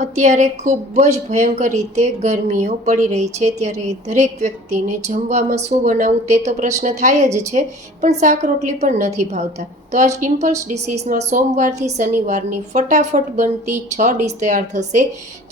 અત્યારે ખૂબ જ ભયંકર રીતે ગરમીઓ પડી રહી છે, ત્યારે દરેક વ્યક્તિને જમવામાં શું બનાવવું તે તો પ્રશ્ન થાય જ છે, પણ શાક રોટલી પણ નથી ભાવતા. તો આજ ડિમ્પલ્સ ડિશીસમાં સોમવારથી શનિવારની ફટાફટ બનતી 6 ડીશ તૈયાર થશે,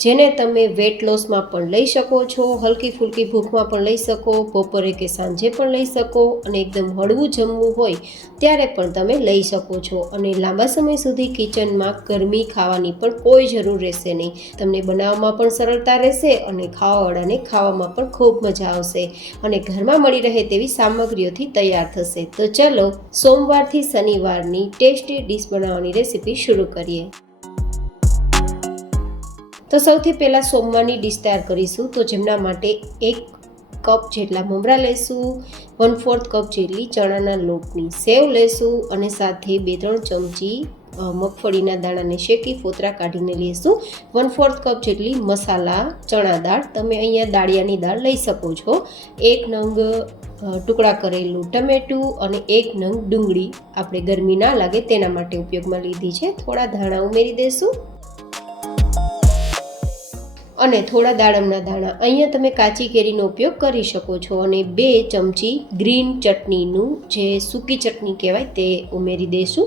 જેને તમે વેટ લોસમાં પણ લઈ શકો છો, હલકી ફૂલકી ભૂખમાં પણ લઈ શકો, બપોરે કે સાંજે પણ લઈ શકો, અને એકદમ હળવું જમવું હોય ત્યારે પણ તમે લઈ શકો છો. અને લાંબા સમય સુધી કિચનમાં ગરમી ખાવાની પણ કોઈ જરૂર રહેશે નહીં. તમને બનાવવામાં પણ સરળતા રહેશે અને ખાવાવાળાને ખાવામાં પણ ખૂબ મજા આવશે, અને ઘરમાં મળી રહે તેવી સામગ્રીઓથી તૈયાર થશે. તો ચલો સોમવારથી શનિવારની ટેસ્ટી ડીશ બનાવવાની રેસીપી શરૂ કરીએ. તો સૌથી પહેલાં સોમવારની ડીશ તૈયાર કરીશું. તો જેમના માટે 1 કપ જેટલા મમરા લેશું, 1/4 કપ જેટલી ચણાના લોટની સેવ લેશું, અને સાથે 2-3 ચમચી મગફળીના દાણાને શેકી ફોતરા કાઢીને લઈશું. 1/4 કપ જેટલી મસાલા ચણા દાળ, તમે અહીંયા દાળિયાની દાળ લઈ શકો છો. 1 નંગ ટુકડા કરેલું ટમેટું અને 1 નંગ ડુંગળી આપણે ગરમી ના લાગે તેના માટે ઉપયોગમાં લીધી છે. થોડા ધાણા ઉમેરી દઈશું અને થોડા દાડમના દાણા, અહીંયા તમે કાચી કેરીનો ઉપયોગ કરી શકો છો. અને 2 ચમચી ગ્રીન ચટણીનું જે સૂકી ચટણી કહેવાય તે ઉમેરી દઈશું,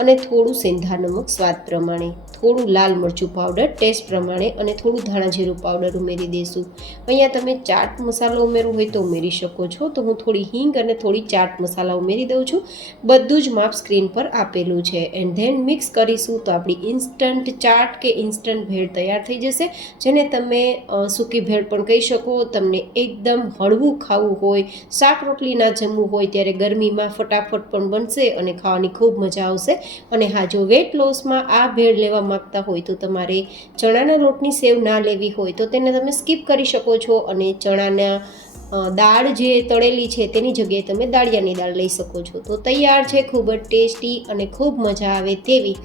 અને થોડું સેંધા નમક સ્વાદ પ્રમાણે, થોડું લાલ મરચું પાવડર ટેસ્ટ પ્રમાણે, અને થોડું ધાણા જીરું પાવડર ઉમેરી દઈશું. અહીંયા તમે ચાટ મસાલો ઉમેરવો હોય તો ઉમેરી શકો છો. તો હું થોડી હિંગ અને થોડી ચાટ મસાલા ઉમેરી દઉં છું. બધું જ માપ સ્ક્રીન પર આપેલું છે. એન્ડ ધેન મિક્સ કરીશું તો આપણી ઇન્સ્ટન્ટ ચાટ કે ઇન્સ્ટન્ટ ભેળ તૈયાર થઈ જશે, જેને તમે સૂકી ભેળ પણ કહી શકો. તમને એકદમ હળવું ખાવું હોય, શાક રોટલી ના જમવું હોય ત્યારે ગરમીમાં ફટાફટ પણ બનશે અને ખાવાની ખૂબ મજા આવશે. અને હા, જો વેટ લોસમાં આ ભેળ લેવા માંગતા હોય તો તમારે ચણાના લોટની સેવ ના લેવી હોય તો તેને તમે સ્કીપ કરી શકો છો, અને ચણાના દાળ જે તળેલી છે તેની જગ્યાએ તમે દાળિયાની દાળ લઈ શકો છો. તો તૈયાર છે ખૂબ જ ટેસ્ટી અને ખૂબ મજા આવે તેવી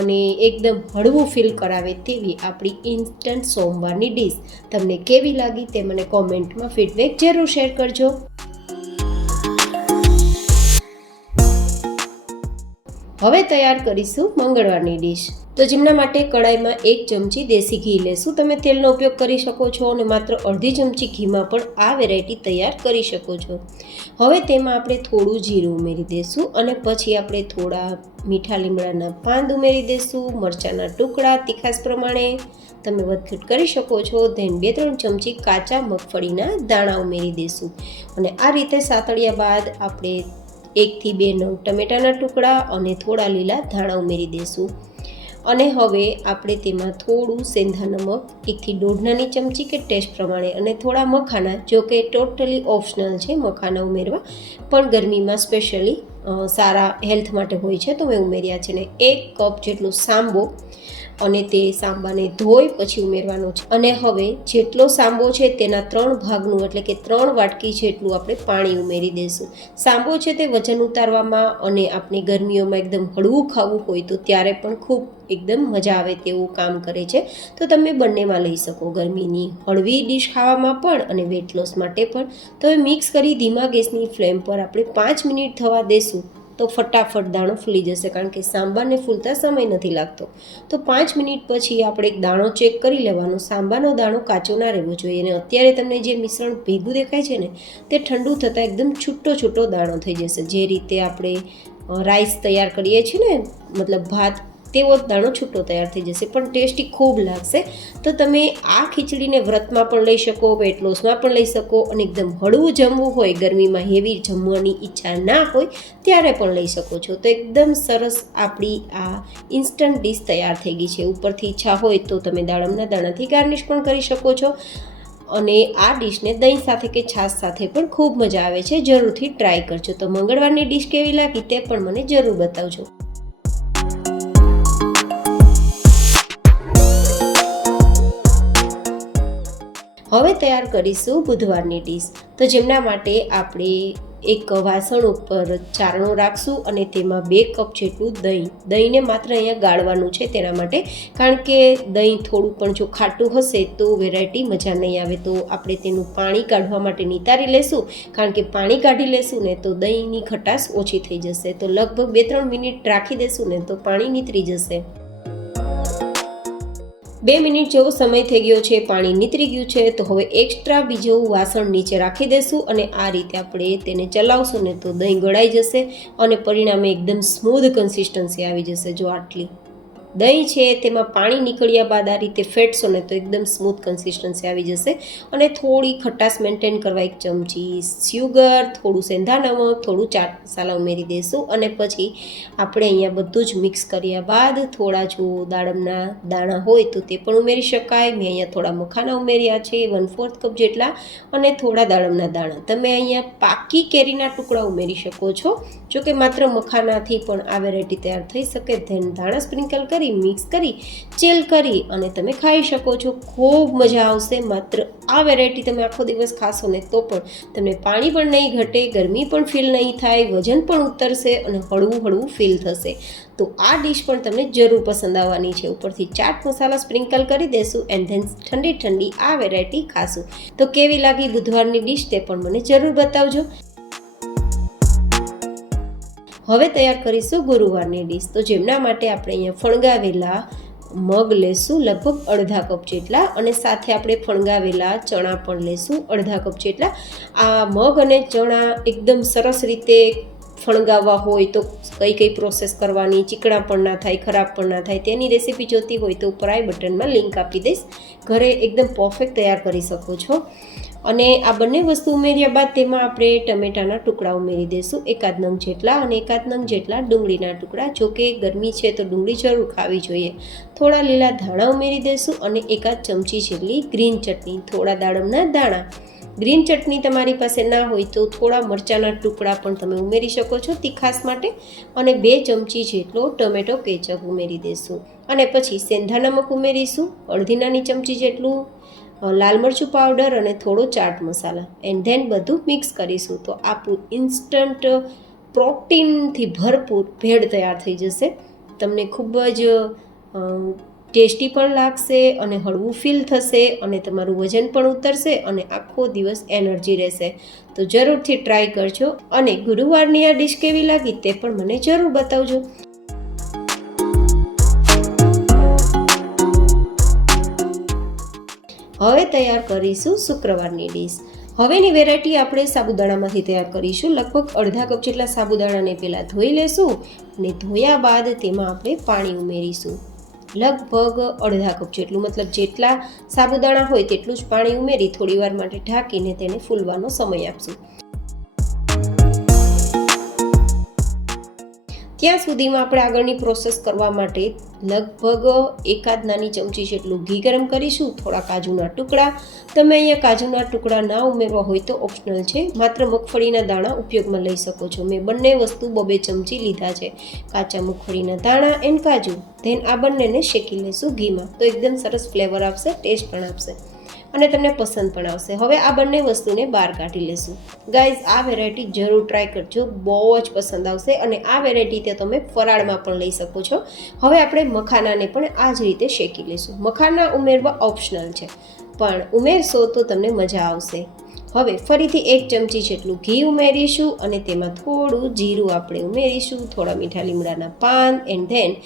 અને એકદમ હળવું ફીલ કરાવે તેવી આપણી ઇન્સ્ટન્ટ સોમવારની ડીશ. તમને કેવી લાગી તે મને કોમેન્ટમાં ફીડબેક જરૂર શેર કરજો. હવે તૈયાર કરીશું મંગળવારની ડીશ. તો જેમના માટે કડાઈમાં 1 ચમચી દેશી ઘી લેશું. તમે તેલનો ઉપયોગ કરી શકો છો, અને માત્ર અડધી ચમચી ઘીમાં પણ આ વેરાયટી તૈયાર કરી શકો છો. હવે તેમાં આપણે થોડું જીરું ઉમેરી દઈશું, અને પછી આપણે થોડા મીઠા લીમડાના પાન ઉમેરી દઈશું, મરચાંના ટુકડા તીખાસ પ્રમાણે તમે વધઘટ કરી શકો છો. ધેન 2-3 ચમચી કાચા મગફળીના દાણા ઉમેરી દઈશું, અને આ રીતે સાતળ્યા બાદ આપણે 1 થી 2 નંગ ટમેટાના ટુકડા અને થોડા લીલા ધાણા ઉમેરી દઈશું. અને હવે આપણે તેમાં થોડું સેંધા નમક 1 થી 1.5 નાની ચમચી કે ટેસ્ટ પ્રમાણે, અને થોડા મખાના, જો કે ટોટલી ઓપ્શનલ છે મખાના ઉમેરવા, પણ ગરમીમાં સ્પેશિયલી સારા હેલ્થ માટે હોય છે તો મેં ઉમેર્યા છે. ને 1 કપ જેટલો સાંબો, અને તે સાંબાને ધોઈ પછી ઉમેરવાનો છે. અને હવે જેટલો સાંબો છે તેના 3 ભાગનું એટલે કે 3 વાટકી જેટલું આપણે પાણી ઉમેરી દઈશું. સાંબો છે તે વજન ઉતારવામાં અને આપણે ગરમીઓમાં એકદમ હળવું ખાવું હોય તો ત્યારે પણ ખૂબ એકદમ મજા આવે તેવું કામ કરે છે. તો તમે બંનેમાં લઈ શકો, ગરમીની હળવી ડીશ ખાવામાં પણ અને વેટ લોસ માટે પણ. તો હવે મિક્સ કરી ધીમા ગેસની ફ્લેમ પર આપણે 5 મિનિટ થવા દેશું તો ફટાફટ દાણો ફૂલી જશે, કારણ કે સાંબારને ફૂલતા સમય નથી લાગતો. તો 5 મિનિટ પછી આપણે એક દાણો ચેક કરી લેવાનો. સાંબાનો દાણો કાચો ના રહેવો જોઈએ. અને અત્યારે તમને જે મિશ્રણ ભેગું દેખાય છે ને, તે ઠંડુ થતાં એકદમ છૂટો દાણો થઈ જશે. જે રીતે આપણે રાઈસ તૈયાર કરીએ છીએ ને, મતલબ ભાત, તેવો દાણો છૂટો તૈયાર થઈ જશે, પણ ટેસ્ટી ખૂબ લાગશે. તો તમે આ ખીચડીને વ્રતમાં પણ લઈ શકો, વેટ લોસમાં પણ લઈ શકો, અને એકદમ હળવું જમવું હોય, ગરમીમાં હેવી જમવાની ઈચ્છા ના હોય ત્યારે પણ લઈ શકો છો. તો એકદમ સરસ આપણી આ ઇન્સ્ટન્ટ ડીશ તૈયાર થઈ ગઈ છે. ઉપરથી ઈચ્છા હોય તો તમે દાડમના દાણાથી ગાર્નિશ પણ કરી શકો છો. અને આ ડીશને દહીં સાથે કે છાશ સાથે પણ ખૂબ મજા આવે છે. જરૂરથી ટ્રાય કરજો. તો મંગળવારની ડીશ કેવી લાગી તે પણ મને જરૂર બતાવજો. હવે તૈયાર કરીશું બુધવારની ડીશ. તો જેમના માટે આપણે એક વાસણ ઉપર ચારણો રાખશું, અને તેમાં 2 કપ જેટલું દહીંને માત્ર અહીંયા ગાળવાનું છે તેના માટે, કારણ કે દહીં થોડું પણ જો ખાટું હશે તો વેરાયટી મજા નહીં આવે. તો આપણે તેનું પાણી કાઢવા માટે નિતારી લેશું, કારણ કે પાણી કાઢી લેશું ને તો દહીંની ખટાશ ઓછી થઈ જશે. તો લગભગ 2-3 મિનિટ રાખી દેશું ને તો પાણી નીતરી જશે. 2 મિનિટ જેવો સમય થઈ ગયો છે, પાણી નીતરી ગયું છે. તો હવે એક્સ્ટ્રા બીજું વાસણ નીચે રાખી દેશું અને આ રીતે આપણે તેને ચલાવશું ને તો દહીં ગળાઈ જશે અને પરિણામે એકદમ સ્મૂધ કન્સિસ્ટન્સી આવી જશે. જો આટલી દહીં છે તેમાં પાણી નીકળ્યા બાદ આ રીતે ફેટશો ને તો એકદમ સ્મૂથ કન્સિસ્ટન્સી આવી જશે. અને થોડી ખટાશ મેન્ટેન કરવા 1 ચમચી સ્યુગર, થોડું સેંધા નમક, થોડું ચાટ મસાલા ઉમેરી દઈશું. અને પછી આપણે અહીંયા બધું જ મિક્સ કર્યા બાદ થોડા જો દાડમના દાણા હોય તો તે પણ ઉમેરી શકાય. મેં અહીંયા થોડા મખાના ઉમેર્યા છે 1/4 કપ જેટલા અને થોડા દાડમના દાણા. તમે અહીંયા પાકી કેરીના ટુકડા ઉમેરી શકો છો. જો કે માત્ર મખાનાથી પણ આ વેરાયટી તૈયાર થઈ શકે. ધેન ધાણા સ્પ્રિંકલ કરી મિક્સ કરી ચીલ કરી અને તમે ખાઈ શકો છો. ખૂબ મજા આવશે. માત્ર આ વેરાયટી તમે આખો દિવસ ખાશો ને તો પણ તમને પાણી પણ નહીં ઘટે, ગરમી પણ ફીલ નહીં થાય, વજન પણ ઉતરશે અને હળવું હળવું ફીલ થશે. તો આ ડિશ પણ તમને જરૂર પસંદ આવવાની છે. ઉપરથી ચાટ મસાલા સ્પ્રિંકલ કરી દેશું એન્ડ ધેન ઠંડી ઠંડી આ વેરાયટી ખાશું. તો કેવી લાગી બુધવારની ડિશ તે પણ મને જરૂર બતાવજો. હવે તૈયાર કરીશું ગુરુવારની ડિશ. તો જેમના માટે આપણે અહીંયા ફણગાવેલા મગ લેશું લગભગ અડધા કપ જેટલા અને સાથે આપણે ફણગાવેલા ચણા પણ લેશું અડધા કપ જેટલા. આ મગ અને ચણા એકદમ સરસ રીતે ફણગાવવા હોય તો કઈ પ્રોસેસ કરવાની, ચીકણા પણ ના થાય, ખરાબ પણ ના થાય, તેની રેસીપી જોતી હોય તો ઉપર આઈ બટનમાં લિંક આપી દઈશ. ઘરે એકદમ પરફેક્ટ તૈયાર કરી શકો છો. અને આ બંને વસ્તુ ઉમેર્યા બાદ તેમાં આપણે ટમેટાના ટુકડા ઉમેરી દઈશું 1 નંગ જેટલા અને 1 નંગ જેટલા ડુંગળીના ટુકડા. જો કે ગરમી છે તો ડુંગળી જરૂર ખાવી જોઈએ. થોડા લીલા ધાણા ઉમેરી દઈશું અને 1 ચમચી જેટલી ગ્રીન ચટણી, થોડા દાડમના દાણા. ગ્રીન ચટણી તમારી પાસે ના હોય તો થોડા મરચાંના ટુકડા પણ તમે ઉમેરી શકો છો તીખાસ માટે. અને 2 ચમચી જેટલો ટમેટો કેચઅપ ઉમેરી દઈશું. અને પછી સેંધા નમક ઉમેરીશું, અડધી નાની ચમચી જેટલું લાલ મરચું પાવડર અને થોડો ચાટ મસાલા એન્ડ ધેન બધું મિક્સ કરીશું. તો આપણું ઇન્સ્ટન્ટ પ્રોટીનથી ભરપૂર ભેળ તૈયાર થઈ જશે. તમને ખૂબ જ ટેસ્ટી પણ લાગશે અને હળવું ફીલ થશે અને તમારું વજન પણ ઉતરશે અને આખો દિવસ એનર્જી રહેશે. તો જરૂરથી ટ્રાય કરજો અને ગુરુવારની આ ડિશ કેવી લાગી તે પણ મને જરૂર બતાવજો. હવે તૈયાર કરીશું શુક્રવારની ડિશ. હવેની વેરાયટી આપણે સાબુદાણામાંથી તૈયાર કરીશું. લગભગ અડધા કપ જેટલા સાબુદાણાને પહેલાં ધોઈ લેશું અને ધોયા બાદ તેમાં આપણે પાણી ઉમેરીશું. લગભગ અડધા કપ જેટલું, મતલબ જેટલા સાબુદાણા હોય તેટલું જ પાણી ઉમેરી થોડી વાર માટે ઢાંકીને તેને ફૂલવાનો સમય આપશું. ત્યાં સુધીમાં આપણે આગળની પ્રોસેસ કરવા માટે લગભગ 1 નાની ચમચી જેટલું ઘી ગરમ કરીશું. થોડા કાજુના ટુકડા, તમે અહીંયા કાજુના ટુકડા ના ઉમેરવા હોય તો ઓપ્શનલ છે. માત્ર મગફળીના દાણા ઉપયોગમાં લઈ શકો છો. મેં બંને વસ્તુ 2 ચમચી લીધા છે, કાચા મગફળીના દાણા એન્ડ કાજુ. ધેન આ બંનેને શેકી લઈશું ઘીમાં. તો એકદમ સરસ ફ્લેવર આપશે, ટેસ્ટ પણ આપશે અને તમને પસંદ પણ આવશે. હવે આ બંને વસ્તુને બહાર કાઢી લેશું. ગાઈઝ, આ વેરાયટી જરૂર ટ્રાય કરજો, બહુ જ પસંદ આવશે અને આ વેરાયટી તે તમે ફરાળમાં પણ લઈ શકો છો. હવે આપણે મખાનાને પણ આ જ રીતે શેકી લઈશું. મખાના ઉમેરવા ઓપ્શનલ છે પણ ઉમેરશો તો તમને મજા આવશે. હવે ફરીથી 1 ચમચી જેટલું ઘી ઉમેરીશું અને તેમાં થોડું જીરું આપણે ઉમેરીશું, થોડા મીઠા લીમડાના પાન એન્ડ ધેન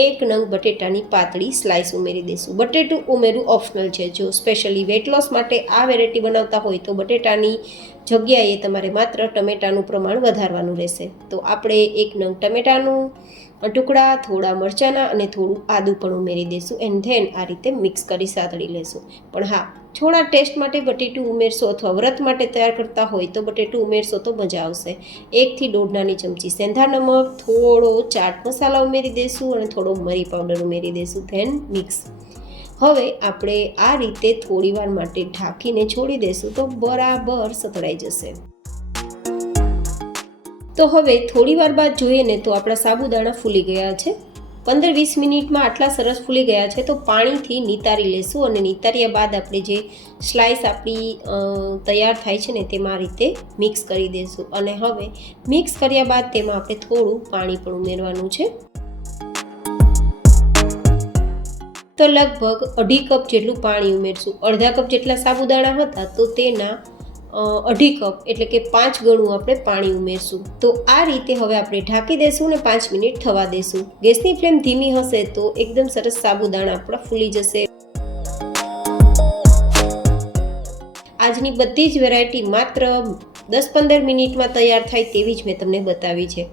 1 નંગ બટેટાની પાતળી સ્લાઇસ ઉમેરી દઈશું. બટેટું ઉમેરવું ઓપ્શનલ છે. જો સ્પેશિયલી વેટ લોસ માટે આ વેરાયટી બનાવતા હોય તો બટેટાની જગ્યાએ તમારે માત્ર ટમેટાનું પ્રમાણ વધારવાનું રહેશે. તો આપણે 1 નંગ ટમેટાનું ટુકડા, થોડા મરચાંના અને થોડું આદું પણ ઉમેરી દઈશું એન્ડ ધેન આ રીતે મિક્સ કરી સાતળી લેશું. પણ હા, થોડા ટેસ્ટ માટે બટેટું ઉમેરશો અથવા વ્રત માટે તૈયાર કરતા હોય તો બટેટું ઉમેરશો તો મજા આવશે. 1 થી 1.5 નાની ચમચી સેંધા નમક, થોડો ચાટ મસાલા ઉમેરી દઈશું અને થોડો મરી પાવડર ઉમેરી દઈશું. Then mix. હવે આપણે આ રીતે થોડી વાર માટે ઢાંકીને છોડી દઈશું તો બરાબર સતળાઈ જશે. તો હવે થોડી વાર બાદ જોઈએ ને તો આપણા સાબુદાણા ફૂલી ગયા છે. 15-20 મિનિટમાં આટલા સરસ ફૂલી ગયા છે. તો પાણીથી નિતારી લેશું અને નિતાર્યા બાદ આપણે જે સ્લાઇસ આપણી તૈયાર થાય છે ને તેમાં આ રીતે મિક્સ કરી દઈશું. અને હવે મિક્સ કર્યા બાદ તેમાં આપણે થોડું પાણી પણ ઉમેરવાનું છે. તો લગભગ 1.5 કપ જેટલું પાણી ઉમેરશું. અડધા કપ જેટલા સાબુદાણા હતા તો તેના 1.5 કપ એટલે કે 5 ગણું આપણે પાણી ઉમેરશું. તો આ રીતે હવે આપણે ઢાંકી દઈશું અને 5 મિનિટ થવા દઈશું. ગેસની ફ્લેમ ધીમી હશે તો એકદમ સરસ સાબુદાણા આપણા ફૂલી જશે. આજની બધી જ વેરાયટી માત્ર 10-15 મિનિટમાં તૈયાર થાય તેવી જ મેં તમને બતાવી છે,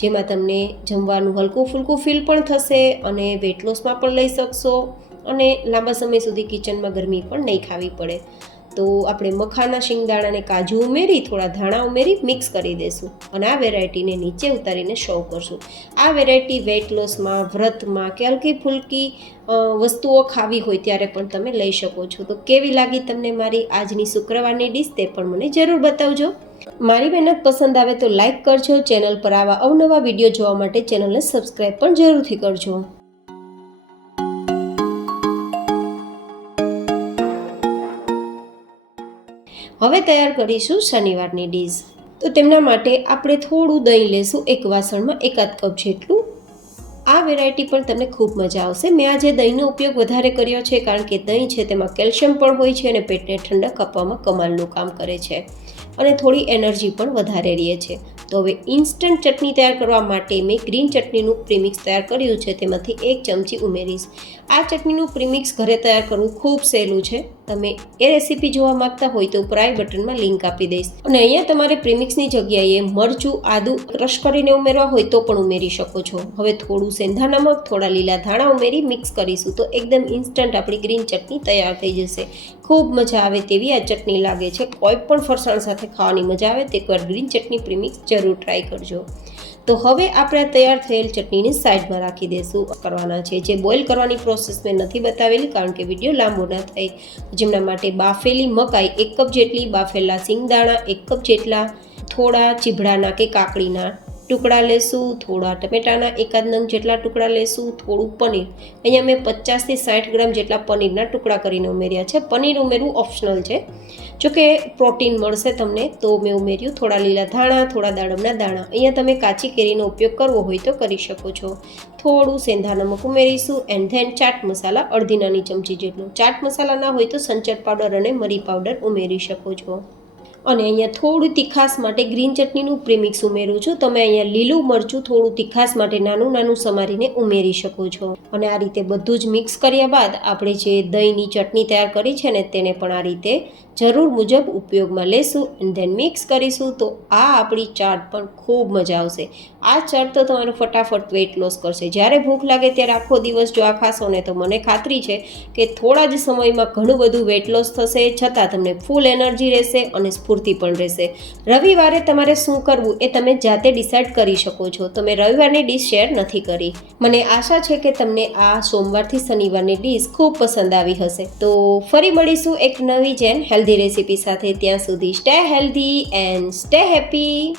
જેમાં તમને જમવાનું હલકું ફૂલકું ફીલ પણ થશે અને વેટ લોસમાં પણ લઈ શકશો અને લાંબા સમય સુધી કિચનમાં ગરમી પણ નહીં ખાવી પડે. તો આપણે મખાના, શિંગદાણા અને કાજુ ઉમેરી, થોડા ધાણા ઉમેરી મિક્સ કરી દઈશું અને આ વેરાયટીને નીચે ઉતારીને સર્વ કરશું. આ વેરાયટી વેટ લોસમાં, વ્રતમાં કે હલકી ફૂલકી વસ્તુઓ ખાવી હોય ત્યારે પણ તમે લઈ શકો છો. તો કેવી લાગી તમને મારી આજની શુક્રવારની ડીશ તે પણ મને જરૂર બતાવજો. મારી મહેનત પસંદ આવે તો લાઈક કરજો. ચેનલ પર આવા અવનવા વિડીયો જોવા માટે ચેનલને સબસ્ક્રાઈબ પણ જરૂરથી કરજો. હવે તૈયાર કરીશું શનિવારની ડીશ. તો તેમના માટે આપણે થોડું દહીં લેશું, એક વાસણમાં 1 કપ જેટલું. આ વેરાયટી પણ તમને ખૂબ મજા આવશે. મેં આજે દહીંનો ઉપયોગ વધારે કર્યો છે કારણ કે દહીં છે તેમાં કેલ્શિયમ પણ હોય છે અને પેટને ઠંડક આપવામાં કમાલનું કામ કરે છે અને થોડી એનર્જી પણ વધારે રહે છે. તો હવે ઇન્સ્ટન્ટ ચટણી તૈયાર કરવા માટે મેં ગ્રીન ચટણીનું પ્રીમિક્સ તૈયાર કર્યું છે, તેમાંથી 1 ચમચી ઉમેરીશ. આ ચટણીનું પ્રીમિક્સ ઘરે તૈયાર કરવું ખૂબ સહેલું છે. તમે એ રેસીપી જોવા માંગતા હોય તો ઉપર આઈ બટનમાં લિંક આપી દઈશ. અને અહીંયા તમારે પ્રીમિક્સની જગ્યાએ મરચું, આદું ક્રશ કરીને ઉમેરવા હોય તો પણ ઉમેરી શકો છો. હવે થોડું સેંધા નમક, થોડા લીલા ધાણા ઉમેરી મિક્સ કરીશું તો એકદમ ઇન્સ્ટન્ટ આપણી ગ્રીન ચટણી તૈયાર થઈ જશે. ખૂબ મજા આવે તેવી આ ચટણી લાગે છે. કોઈ પણ ફરસાણ સાથે ખાવાની મજા આવે તો એકવાર ગ્રીન ચટણી પ્રીમિક્સ જરૂર ટ્રાય કરજો. તો હવે આપણે તૈયાર થયેલ ચટણીને સાઈડમાં રાખી દઈશું. કરવાના છે જે બોઇલ કરવાની પ્રોસેસ મેં નથી બતાવેલી કારણ કે વિડીયો લાંબો ના થાય. જેમના માટે બાફેલી મકાઈ 1 કપ જેટલી, બાફેલા સિંગદાણા 1 કપ જેટલા, થોડા ચીભડાના કે કાકડીના ટુકડા લેશું, થોડા ટમેટાના 1 નંગ જેટલા ટુકડા લેશું, થોડું પનીર. અહીંયા મેં 50 થી 60 ગ્રામ જેટલા પનીરના ટુકડા કરીને ઉમેર્યા છે. પનીર ઉમેરવું ઓપ્શનલ છે, જોકે પ્રોટીન મળશે તમને તો મેં ઉમેર્યું. થોડા લીલા ધાણા, થોડા દાડમના દાણા. અહીંયા તમે કાચી કેરીનો ઉપયોગ કરવો હોય તો કરી શકો છો. થોડું સેંધા નમક ઉમેરીશું એન્ડ ધેન ચાટ મસાલા 1/2 નાની ચમચી જેટલો. ચાટ મસાલા ના હોય તો સંચર પાવડર અને મરી પાવડર ઉમેરી શકો છો. અને અહીંયા થોડું તીખાસ માટે ગ્રીન ચટણીનું પ્રીમિક્સ ઉમેરું છું. તમે અહીંયા લીલું મરચું થોડું તીખાસ માટે નાનું નાનું સમારીને ઉમેરી શકો છો. અને આ રીતે બધું જ મિક્સ કર્યા બાદ આપણે જે દહીંની ચટણી તૈયાર કરી છે ને તેને પણ આ રીતે જરૂર મુજબ ઉપયોગમાં લેશું એન્ડ ધેન મિક્સ કરીશું. તો આ આપણી ચાટ પણ ખૂબ મજા આવશે. આ ચાટ તો તમારો ફટાફટ વેટ લોસ કરશે. જ્યારે ભૂખ લાગે ત્યારે આખો દિવસ જો આ ખાશો ને તો મને ખાતરી છે કે થોડા જ સમયમાં ઘણું બધું વેટ લોસ થશે, છતાં તમને ફૂલ એનર્જી રહેશે અને સ્ફૂર્તિ પણ રહેશે. રવિવારે તમારે શું કરવું એ તમે જાતે ડિસાઇડ કરી શકો છો. તો મેં રવિવારની ડીશ શેર નથી કરી. મને આશા છે કે તમને આ સોમવારથી શનિવારની ડીશ ખૂબ પસંદ આવી હશે. તો ફરી મળીશું એક નવી જેન હેલ્ધી રેસીપી સાથે. ત્યાં સુધી stay healthy and stay happy.